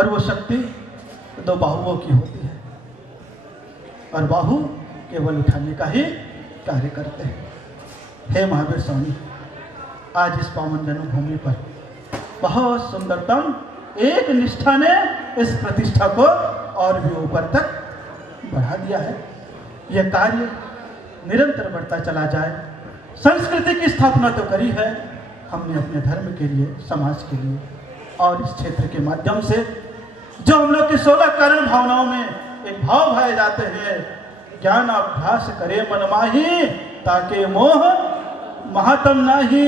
और वो शक्ति दो बाहुओं की होती है और बाहु केवल उठाने का ही कार्य करते हैं। हे महावीर स्वामी, आज इस पावन जन्मभूमि पर बहुत सुंदरतम एक निष्ठा ने इस प्रतिष्ठा को और भी ऊपर तक बढ़ा दिया है। यह कार्य निरंतर बढ़ता चला जाए। संस्कृति की स्थापना तो करी है हमने अपने धर्म के लिए, समाज के लिए, और इस क्षेत्र के माध्यम से जो हम लोग की 16 कारण भावनाओं में एक भाव भाए जाते हैं, ज्ञान अभ्यास करे मन माही ताके मोह महातम नाही,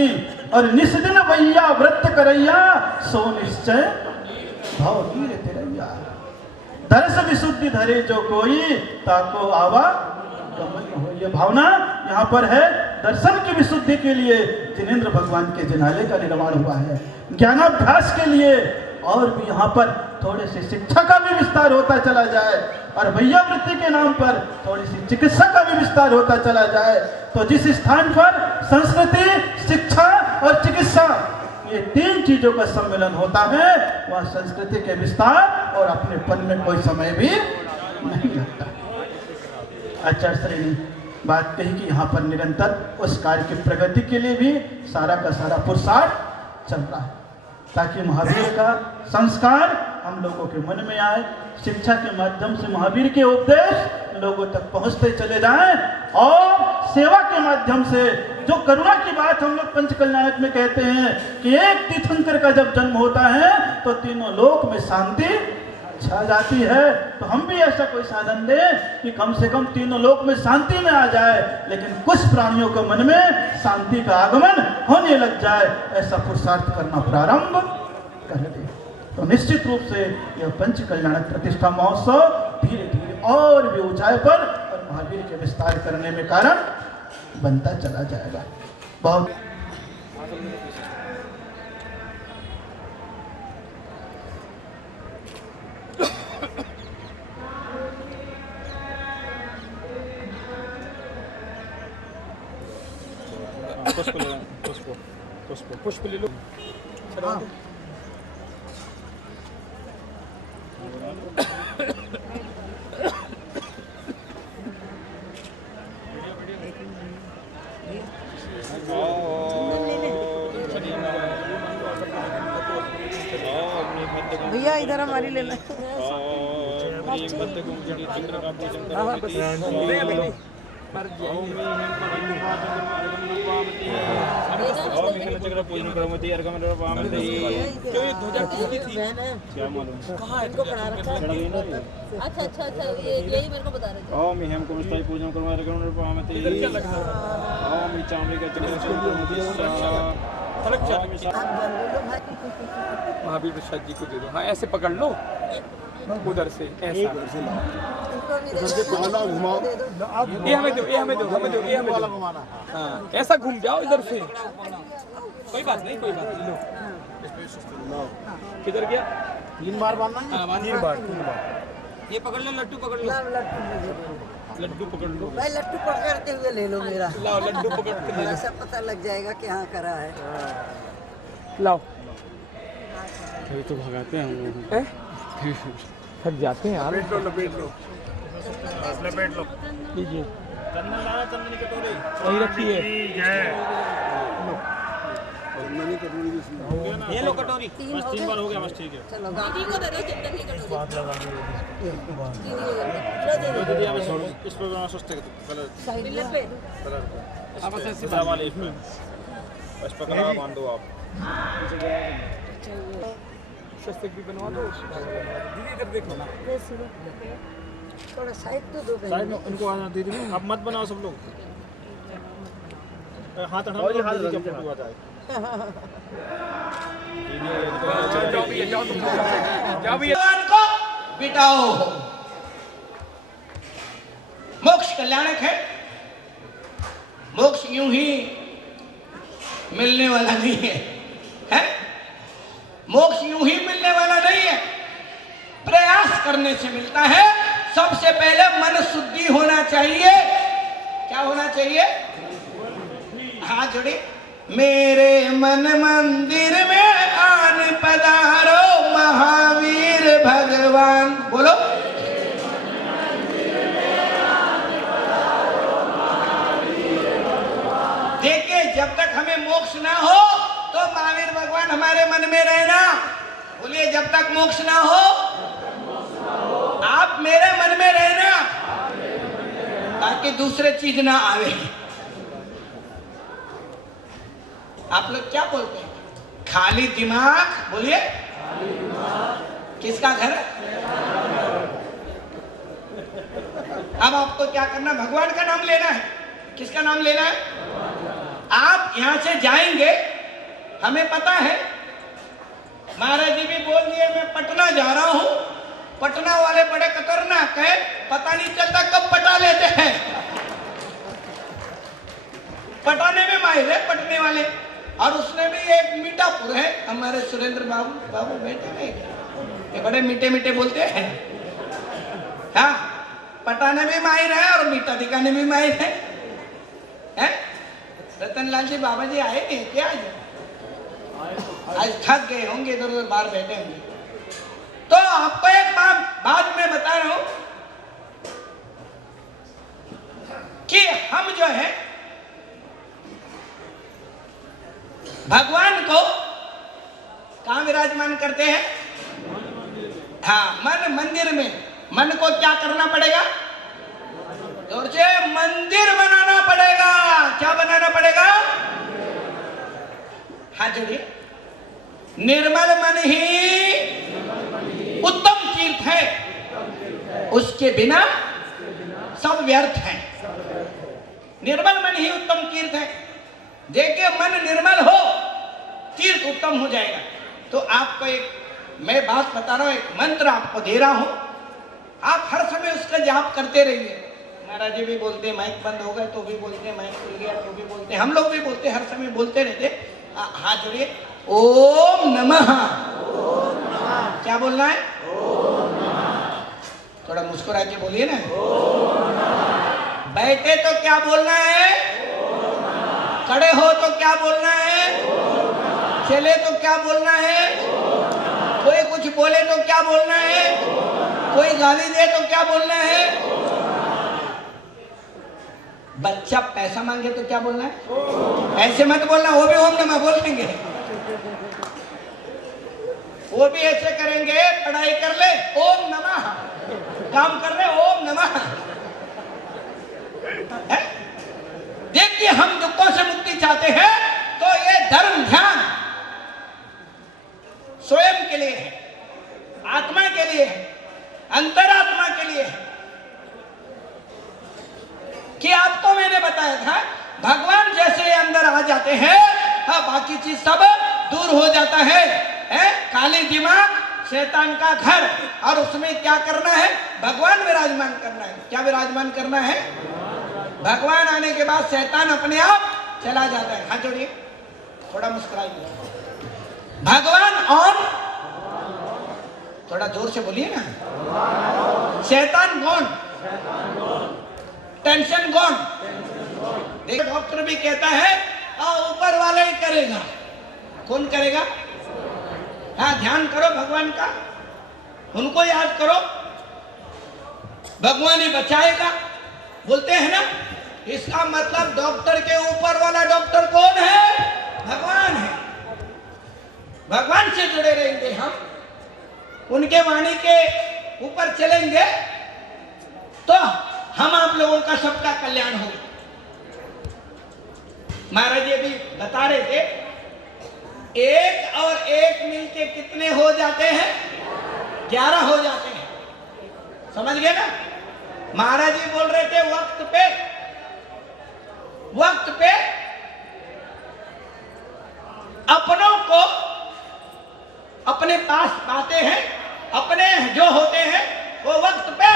और निस्दिन वैया व्रत करैया सो निश्चय भाव वीर तेरैया, दरस विशुद्धि धरे जो कोई ताको आवा गमन हो। ये भावना यहाँ पर है दर्शन की विशुद्धि के लिए जिनेंद्र भगवान के जिनालय का निर्माण हुआ है, ज्ञानाभ्यास के लिए, और भी यहाँ पर थोड़ी सी शिक्षा का भी विस्तार होता चला जाए, और वैयावृत्ति के नाम पर थोड़ी सी चिकित्सा का भी विस्तार होता चला जाए। तो जिस स्थान पर संस्कृति, शिक्षा और चिकित्सा, ये 3 चीजों का सम्मेलन होता है, वह संस्कृति के विस्तार और अपनेपन में कोई समय भी नहीं लगता। आचार्य श्री ने बात कही कि यहाँ पर निरंतर उस कार्य की प्रगति के लिए भी सारा का सारा पुरुषार्थ चल रहा है, ताकि महावीर का संस्कार हम लोगों के मन में आए, शिक्षा के माध्यम से महावीर के उपदेश लोगों तक पहुंचते चले जाएं, और सेवा के माध्यम से जो करुणा की बात हम लोग पंचकल्याणक में कहते हैं कि एक तीर्थंकर का जब जन्म होता है तो तीनों लोक में शांति छा जाती है। तो हम भी ऐसा कोई साधन दें कि कम से कम तीनों लोक में शांति में आ जाए, लेकिन कुछ प्राणियों के मन में शांति का आगमन होने लग जाए, ऐसा पुरुषार्थ करना प्रारंभ कर दे। तो निश्चित रूप से यह पंचकल्याणक प्रतिष्ठा महोत्सव धीरे धीरे और भी ऊंचाई पर और महावीर के विस्तार करने में कारण बनता चला जाएगा। बहुत पुष्प ले लो। भैया इधर हमारी ले लो। अच्छा अच्छा अच्छा, यही मेरे को बता रहे थे। ओम हम को मुस्ताई पूजन करवा रहे हैं पावती। ओम चामड़ी का महावीर प्रसाद जी को दे दो। हाँ ऐसे पकड़ लो, उधर से ऐसा। ये हमें दो, ये हमें दो, हमें दो, ये हमें दो। हाँ ऐसा घूम जाओ इधर से। कोई बात नहीं, कोई बात नहीं। किधर गया? 3 बार बांधना है। हाँ 3 बार। ये पकड़ लो, लड्डू पकड़ लो। लड्डू पकड़ लो। भाई लड्डू पकड़ते हुए ले लो मेरा। लाओ लड्डू पकड़ के ले लो। ऐसा पता लग जाएगा कि हाँ करा है। लाओ। अभी तो भगाते हैं हम लोग। थक जाते हैं यार। लपेट लो, लपेट लो, लपेट लो। लीजिए। चंदन लाना, चंदनी कटोरी। वही रखिए। चंदनी कटोरी ये लो कटोरी। बस 3 बार हो गया, बस ठीक है। चलो दीदी को दे दो, चिंतन की कटोरी। बात लगा दीदी को दे दो। दीदी अब छोड़ो, इस पर बना सस्ते कलर मिलर पे कलर अब ऐसे सीधा वाले बस पकड़ा बांध दो आप। सस्ते भी बनवा दो। दीदी इधर देखो ना। थोड़ा साइड तो दो। साइड में उनको आना दीदी, अब मत बनाओ सब लोग। हाथ हटाओ, ये हाथ रख के फोटो आ जाए। जाओ भी को बिटाओ। मोक्ष कल्याणक है। मोक्ष यूं ही मिलने वाला नहीं है, है? मोक्ष यूं ही मिलने वाला नहीं है, प्रयास करने से मिलता है। सबसे पहले मन शुद्धि होना चाहिए। क्या होना चाहिए? हाथ जोड़े। मेरे मन मंदिर में आन पधारो महावीर तक मोक्ष ना हो आप मेरे मन में रहना, ताकि दूसरे चीज ना आवे। आप लोग क्या बोलते हैं? खाली दिमाग, बोलिए। किसका घर है? अब आपको क्या करना? भगवान का नाम लेना है। किसका नाम लेना है? आप यहां से जाएंगे, हमें पता है, महाराज जी भी बोल दिए मैं पटना जा रहा हूं। पटना वाले बड़े खतरनाक है, पता नहीं चलता कब पटा लेते हैं। पटाने में माहिर है पटने वाले। और उसने भी एक मीठापुर है, हमारे सुरेंद्र बाबू बैठे हैं, ये बड़े मीठे मीठे बोलते हैं। हाँ, पटाने में माहिर है और मीठा दिखाने में माहिर है। रतनलाल जी बाबा जी आए नहीं क्या? आज थक गए होंगे, इधर उधर बाहर बैठे होंगे। तो आपको एक बात मैं बता रहा हूं कि हम जो है भगवान को कहां विराजमान करते हैं? हाँ, मन मंदिर में। मन को क्या करना पड़ेगा? जोर से, मंदिर बनाना पड़ेगा। क्या बनाना पड़ेगा? हाथ जोड़िए। निर्मल मन ही उत्तम तीर्थ है, उसके बिना सब व्यर्थ है। निर्मल मन ही उत्तम तीर्थ है। देखिए, मन निर्मल हो, तीर्थ उत्तम हो जाएगा। तो आपको एक मैं बात बता रहा हूं, एक मंत्र आपको दे रहा हूं, आप हर समय उसका जाप करते रहिए। महाराज जी भी बोलते हैं, माइक बंद हो गए तो भी बोलते हैं, माइक खुल गया तो भी बोलते हैं, हम लोग भी बोलते हैं, हर समय बोलते रहते। हाथ जोड़िए। ओम नमः। क्या बोलना है? थोड़ा मुस्कुरा के बोलिए ना। बैठे तो क्या बोलना है? खड़े हो तो क्या बोलना है? चले तो क्या बोलना है? कोई कुछ बोले तो क्या बोलना है? कोई गाली दे तो क्या बोलना है? बच्चा पैसा मांगे तो क्या बोलना है? ऐसे मत बोलना, वो भी ओम नमः बोल देंगे। वो भी ऐसे करेंगे, पढ़ाई कर ले ओम नमः, काम कर ले ओम नमः। देखिए, हम दुखों से मुक्ति चाहते हैं तो ये धर्म ध्यान स्वयं के लिए है, आत्मा के लिए है, अंतरात्मा के लिए है। कि आपको मैंने बताया था, भगवान जैसे अंदर आ जाते हैं, हाँ, बाकी चीज सब दूर हो जाता है। काली दिमाग शैतान का घर, और उसमें क्या करना है? भगवान विराजमान करना है। क्या विराजमान करना है? भगवान आने के बाद शैतान अपने आप चला जाता है। हाथ जोड़िए, थोड़ा मुस्कुराइए। भगवान ऑन, थोड़ा जोर से बोलिए ना। शैतान गॉन, टेंशन गॉन। देखो, डॉक्टर भी कहता है ऊपर वाला ही करेगा। कौन करेगा? हाँ, ध्यान करो भगवान का, उनको याद करो, भगवान ही बचाएगा। बोलते हैं ना, इसका मतलब डॉक्टर के ऊपर वाला डॉक्टर कौन है? भगवान है। भगवान से जुड़े रहेंगे हम, उनके वाणी के ऊपर चलेंगे तो हम आप लोगों का सबका कल्याण होगा। महाराज जी भी बता रहे थे, एक और एक मिलके कितने हो जाते हैं? 11 हो जाते हैं। समझ गए ना? महाराज जी बोल रहे थे, वक्त पे अपनों को अपने पास पाते हैं। अपने जो होते हैं वो वक्त पे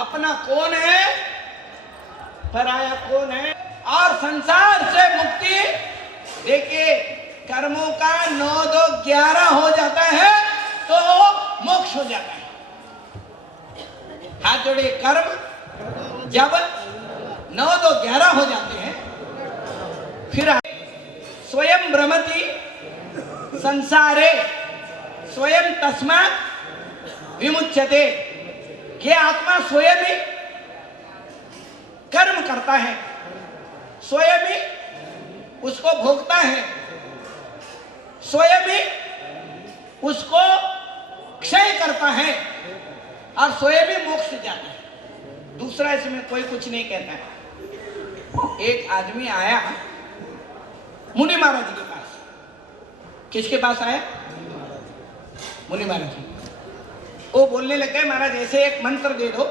अपना कौन है, पराया कौन है। और संसार से मुक्ति, देखिए, कर्मों का 9 2 11 हो जाता है तो मोक्ष हो जाता है। हाथ जोड़िए। कर्म जब 9 2 11 हो जाते हैं, फिर स्वयं भ्रमति संसारे स्वयं तस्मात् विमुच्यते। ये आत्मा स्वयं ही कर्म करता है, स्वयं ही उसको भोगता है, स्वयं ही उसको क्षय करता है और स्वयं भी मोक्ष जाता है। दूसरा इसमें कोई कुछ नहीं कहता है। एक आदमी आया मुनि महाराज के पास। किसके पास आया? मुनि महाराज जी। वो बोलने लगे, महाराज ऐसे एक मंत्र दे दो,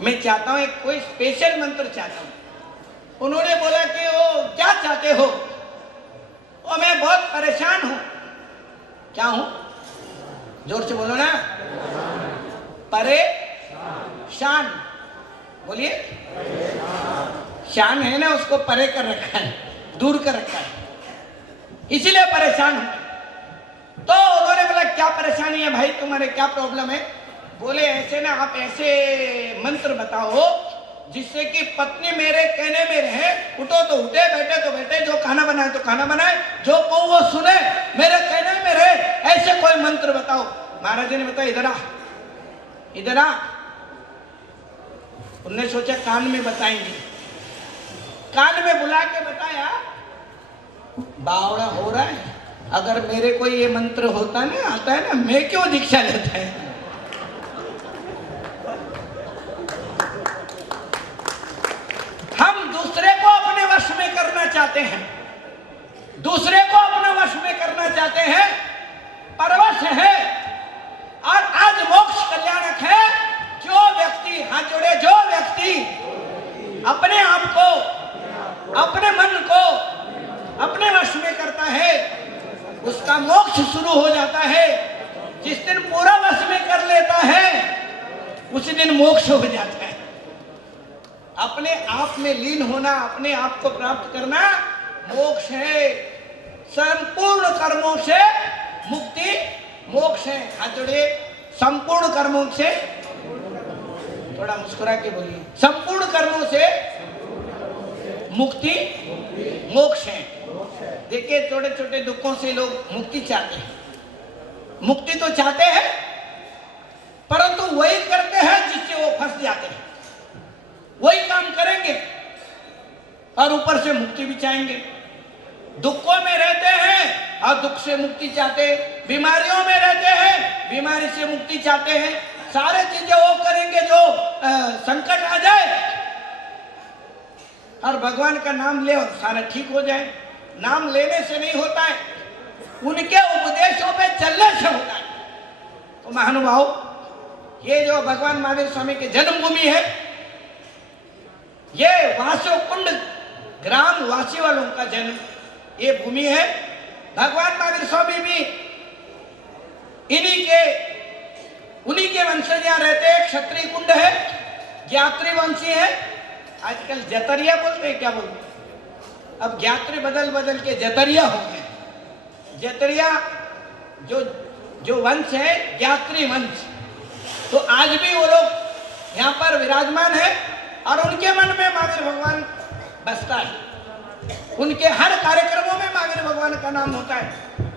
मैं चाहता हूं एक कोई स्पेशल मंत्र चाहता हूं। उन्होंने बोला कि वो क्या चाहते हो? और मैं बहुत परेशान हूं। क्या हूं? जोर से बोलो ना। परेशान बोलिए। शान है ना, उसको परे कर रखा है, दूर कर रखा है, इसीलिए परेशान हूं। तो उन्होंने बोला क्या परेशानी है भाई, तुम्हारे क्या प्रॉब्लम है? बोले ऐसे ना, आप ऐसे मंत्र बताओ जिससे कि पत्नी मेरे कहने में रहे, उठो तो उठे, बैठे तो बैठे, जो खाना बनाए तो खाना बनाए, जो कहूं वो सुने, मेरे कहने में रहे, ऐसे कोई मंत्र बताओ। महाराज जी ने बताया इधर आ, इधर आ। उन्होंने सोचा कान में बताएंगे, कान में बुला के बताया, बावड़ा हो रहा है, अगर मेरे को ये मंत्र होता ना, आता है ना, मैं क्यों दीक्षा लेता है? हम दूसरे को अपने वश में करना चाहते हैं, दूसरे को अपने वश में करना चाहते हैं, परवश है। और आज मोक्ष कल्याणक है जो व्यक्ति, हाथ जोड़े, जो व्यक्ति अपने आप को, अपने मन को अपने वश में करता है, उसका मोक्ष शुरू हो जाता है। जिस दिन पूरा वश में कर लेता है उसी दिन मोक्ष हो जाता है। अपने आप में लीन होना, अपने आप को प्राप्त करना मोक्ष है। संपूर्ण कर्मों से मुक्ति मोक्ष है। हाथ जोड़िए, संपूर्ण कर्मों से, थोड़ा मुस्कुरा के बोलिए, संपूर्ण कर्मों से मुक्ति मोक्ष है। देखिए छोटे छोटे दुखों से लोग मुक्ति चाहते हैं, मुक्ति तो चाहते हैं, परंतु वही करते हैं जिससे वो फंस जाते हैं, वही काम करेंगे और ऊपर से मुक्ति भी चाहेंगे। दुखों में रहते हैं और दुख से मुक्ति चाहते हैं, बीमारियों में रहते हैं, बीमारी से मुक्ति चाहते हैं। सारे चीजें वो करेंगे जो संकट आ जाए, और भगवान का नाम ले और सारा ठीक हो जाए। नाम लेने से नहीं होता है, उनके उपदेशों पे चलने से होता है। तो महानुभाव, ये जो भगवान महावीर स्वामी की जन्मभूमि है, ये वासो कुंड ग्राम वासी वालों का जन्म ये भूमि है। भगवान महावीर स्वामी भी उन्हीं के वंशज यहाँ रहते हैं। क्षत्रिय कुंड है, ज्ञात्री वंशी है। आजकल जतरिया बोलते हैं, क्या बोलते हैं? अब ज्ञात्री बदल बदल के जतरिया हो गए। जतरिया जो वंश है, ज्ञात्री वंश। तो आज भी वो लोग यहाँ पर विराजमान है और उनके मन में महावीर भगवान बसता है। उनके हर कार्यक्रमों में महावीर भगवान का नाम होता है।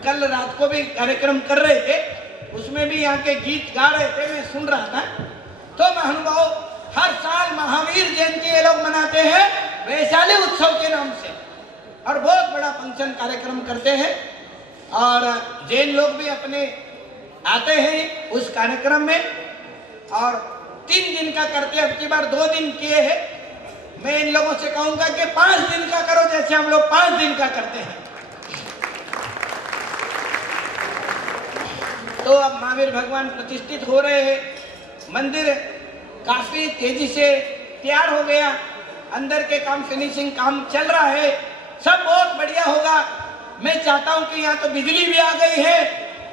कल रात को भी कार्यक्रम कर रहे थे, उसमें भी यहाँ के गीत गा रहे थे, मैं सुन रहा था। तो महानुभाव, हर साल महावीर जयंती ये लोग मनाते हैं वैशाली उत्सव के नाम से, और बहुत बड़ा फंक्शन कार्यक्रम करते हैं। और जैन लोग भी अपने आते हैं उस कार्यक्रम में, और 3 दिन का करते हैं। अब की बार 2 दिन किए हैं। मैं इन लोगों से कहूंगा कि 5 दिन का करो, जैसे हम लोग 5 दिन का करते हैं। तो अब महावीर भगवान प्रतिष्ठित हो रहे हैं। मंदिर काफी तेजी से तैयार हो गया, अंदर के काम, फिनिशिंग काम चल रहा है, सब बहुत बढ़िया होगा। मैं चाहता हूं कि यहाँ तो बिजली भी आ गई है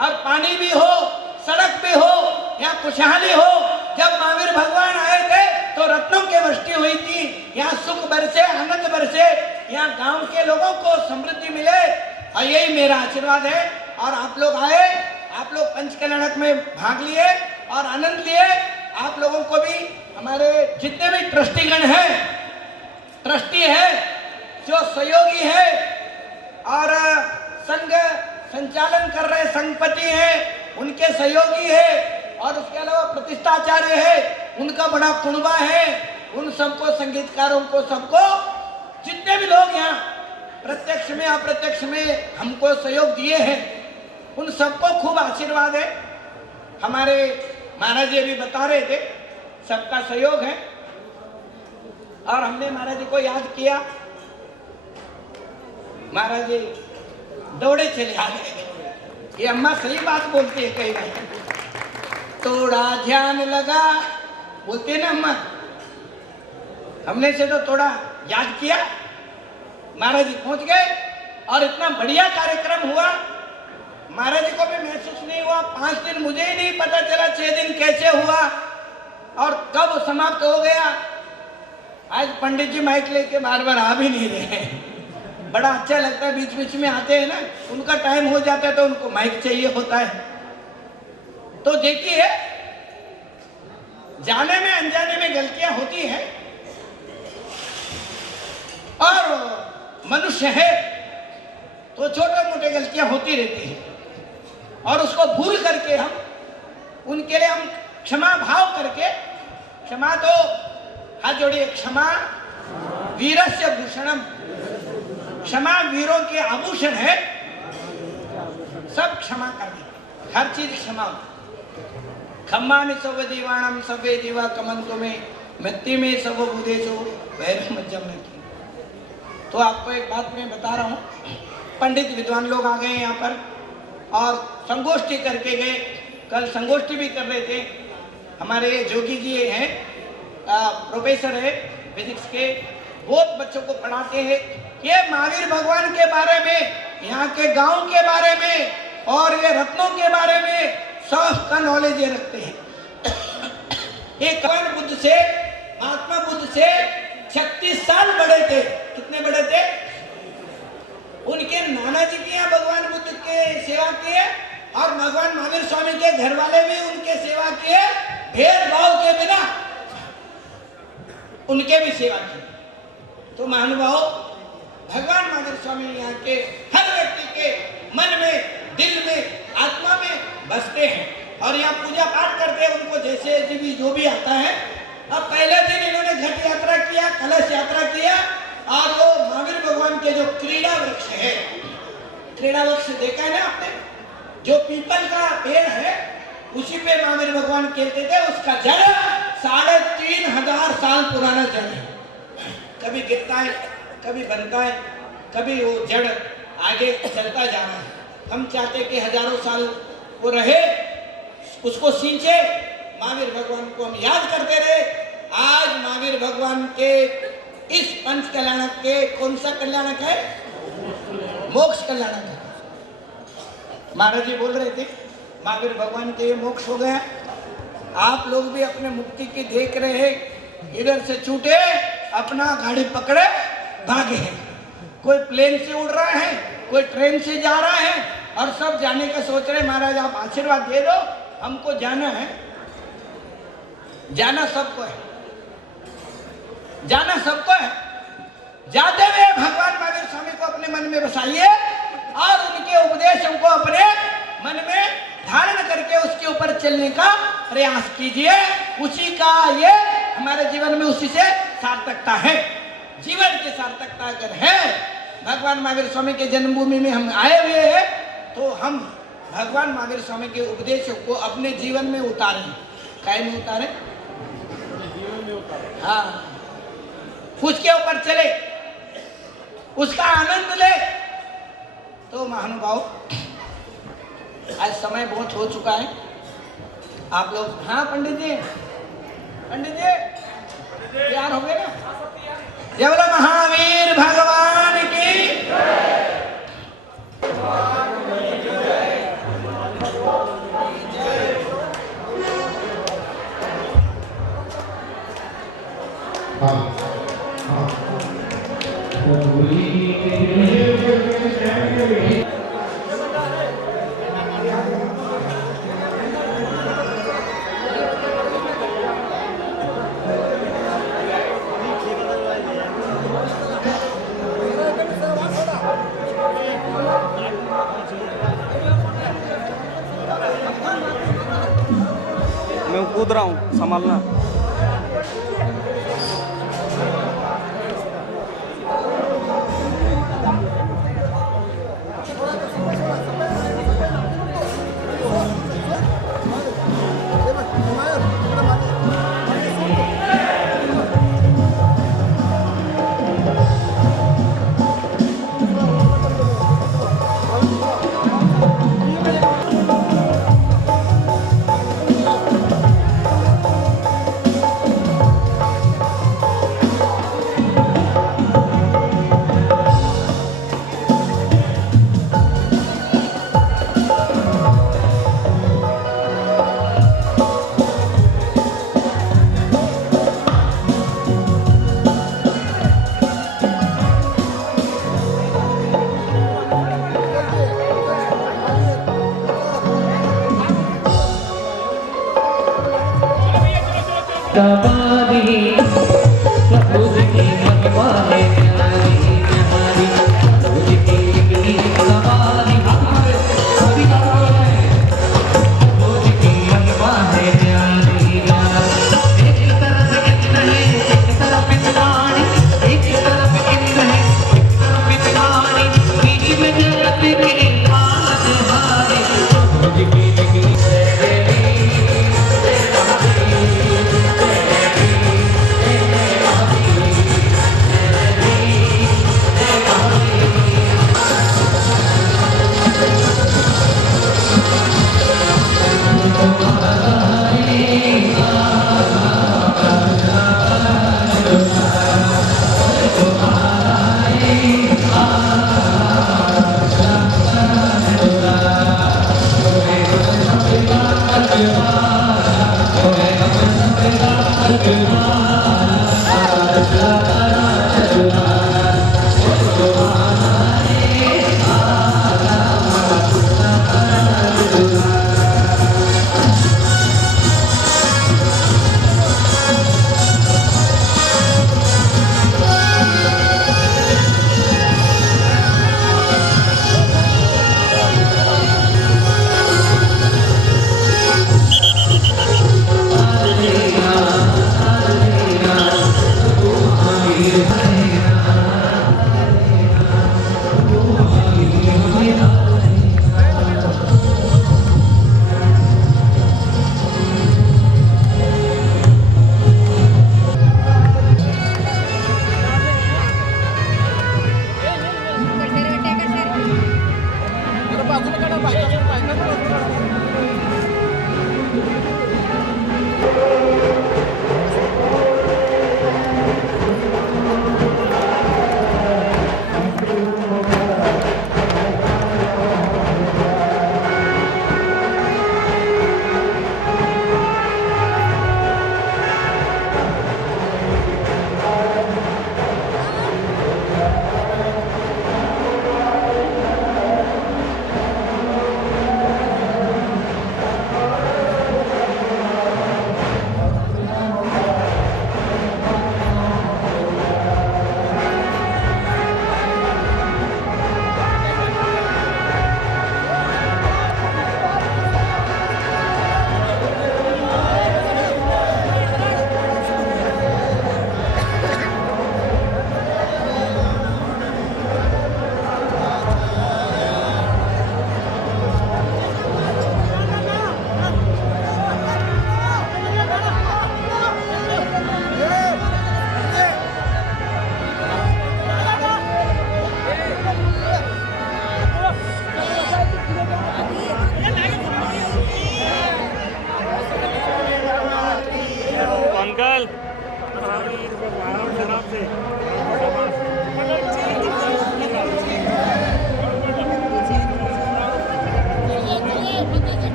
और पानी भी हो, सड़क भी हो, यहाँ खुशहाली हो। जब महावीर भगवान आए थे तो रत्नों की वृष्टि हुई थी, यहाँ सुख बरसे, आनंद बरसे, यहाँ गांव के लोगों को समृद्धि मिले, और यही मेरा आशीर्वाद है। और आप लोग आए, आप लोग पंचकल्याणक में भाग लिए और आनंद लिए। आप लोगों को भी, हमारे जितने भी ट्रस्टीगण हैं, ट्रस्टी है, जो सहयोगी है और संघ संचालन कर रहे संघपति हैं, उनके सहयोगी है, और उसके अलावा प्रतिष्ठाचार्य है, उनका बड़ा कुनबा है। उन सबको, संगीतकारों को, सबको, जितने भी लोग यहाँ प्रत्यक्ष में अप्रत्यक्ष में हमको सहयोग दिए हैं, उन सबको खूब आशीर्वाद है। हमारे महाराज जी अभी बता रहे थे, सबका सहयोग है। और हमने महाराज जी को याद किया, महाराज जी दौड़े चले आ गए। ये अम्मा सही बात बोलती है कई बार, थोड़ा ध्यान लगा बोलते हैं ना अम्मा। हमने से तो थोड़ा याद किया, महाराज जी पहुंच गए और इतना बढ़िया कार्यक्रम हुआ। महाराज जी को भी महसूस नहीं हुआ, 5 दिन मुझे ही नहीं पता चला 6 दिन कैसे हुआ और कब समाप्त हो गया। आज पंडित जी माइक लेके बार बार आ भी नहीं रहे हैं। बड़ा अच्छा लगता है, बीच बीच में आते हैं ना, उनका टाइम हो जाता है तो उनको माइक चाहिए होता है। तो देखिए, जाने में अनजाने में गलतियां होती हैं और मनुष्य है तो छोटे मोटे गलतियां होती रहती हैं और उसको भूल करके हम उनके लिए हम क्षमा भाव करके, क्षमा तो हाथ जोड़िए, क्षमा वीरस्य भूषणम, क्षमा वीरों के आभूषण है। सब क्षमा कर दे, हर चीज क्षमा। खम्मा में सब जीवाणम सबे जीवा कमंतो में मृत्यु में सब बुधेशो वैर मज्जम ने की। तो आपको एक बात मैं बता रहा हूँ, पंडित विद्वान लोग आ गए यहाँ पर और संगोष्ठी करके गए। कल संगोष्ठी भी कर रहे थे। हमारे जोगी जी हैं, प्रोफेसर है फिजिक्स के, बहुत बच्चों को पढ़ाते हैं। ये महावीर भगवान के बारे में, यहाँ के गांव के बारे में और ये रत्नों के बारे में सब का नॉलेज ये रखते हैं। एक भगवान बुद्ध से, महात्मा बुद्ध से 36 साल बड़े थे। कितने बड़े थे? उनके नाना जी के यहाँ भगवान बुद्ध के सेवा किए और भगवान महावीर स्वामी के घर वाले भी उनके सेवा किए, भेदभाव के बिना उनके भी सेवा की। तो महानुभाव, भगवान महावीर स्वामी यहाँ के हर व्यक्ति के मन में, दिल में, आत्मा में बसते हैं और यहाँ पूजा पाठ करते हैं। उनको जैसे भी जो भी आता है। अब पहले दिन इन्होंने घट यात्रा किया, कलश यात्रा किया और वो महावीर भगवान के जो क्रीड़ा वृक्ष है, क्रीड़ा वृक्ष देखा है ना आपने, जो पीपल का पेड़ है उसी पे महावीर भगवान खेलते थे। उसका जड़ 3500 साल पुराना जड़ है। कभी गिरता है, कभी बनता है, कभी वो जड़ आगे चलता जा रहा है। हम चाहते कि हजारों साल वो रहे, उसको सींचे। महावीर भगवान को हम याद करते रहे। आज महावीर भगवान के इस पंच कल्याणक के, कौन सा कल्याणक है? मोक्ष कल्याणक है। महाराज जी बोल रहे थे महावीर भगवान के मोक्ष हो गया। आप लोग भी अपने मुक्ति की देख रहे हैं। इधर से छूटे, अपना गाड़ी पकड़े, भागे। कोई प्लेन से उड़ रहा है, कोई ट्रेन से जा रहा है और सब जाने का सोच रहे। महाराज आप आशीर्वाद दे दो, हमको जाना है। जाना सबको है, जाना सबको है। जाते हुए भगवान महावीर स्वामी को अपने मन में बसाइए और उनके उपदेशों को अपने मन में धारण करके उसके ऊपर चलने का प्रयास कीजिए। उसी का ये हमारे जीवन में, उसी से सार्थकता है। जीवन की सार्थकता अगर है, भगवान महावीर स्वामी के जन्मभूमि में हम आए हुए हैं तो हम भगवान महावीर स्वामी के उपदेशों को अपने जीवन में उतारें। काय में उतारें? हाँ, उसके ऊपर चले, उसका आनंद ले। तो महानुभाव, आज समय बहुत हो चुका है। आप लोग, हाँ पंडित जी, पंडित जी तैयार हो गए ना? जय बोलो महावीर भगवान की। मैं कूद रहा हूँ, संभालना। कवाली प्रभु की महिमा है न्यारी न्यारी प्रभु की निकली कवाली प्रभु की महिमा है न्यारी न्यारी एक तरफ इंद्र है एक तरफ इंद्राणी एक तरफ इंद्र है एक तरफ इंद्राणी बीच में जगत के मानहारी प्रभु की निकली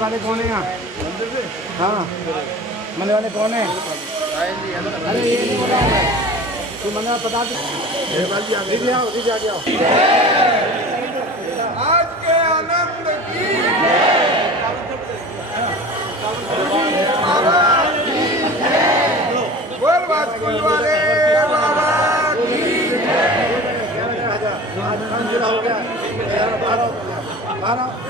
वाले कौन है यहाँ? हाँ मने वाले कौन है? अरे ये नहीं बोला है तू मने बता दे। दीदी आओ दीदी आगे आओ। आज के आनंद की बोल बास्कुल वाले बाबा की हो गया 12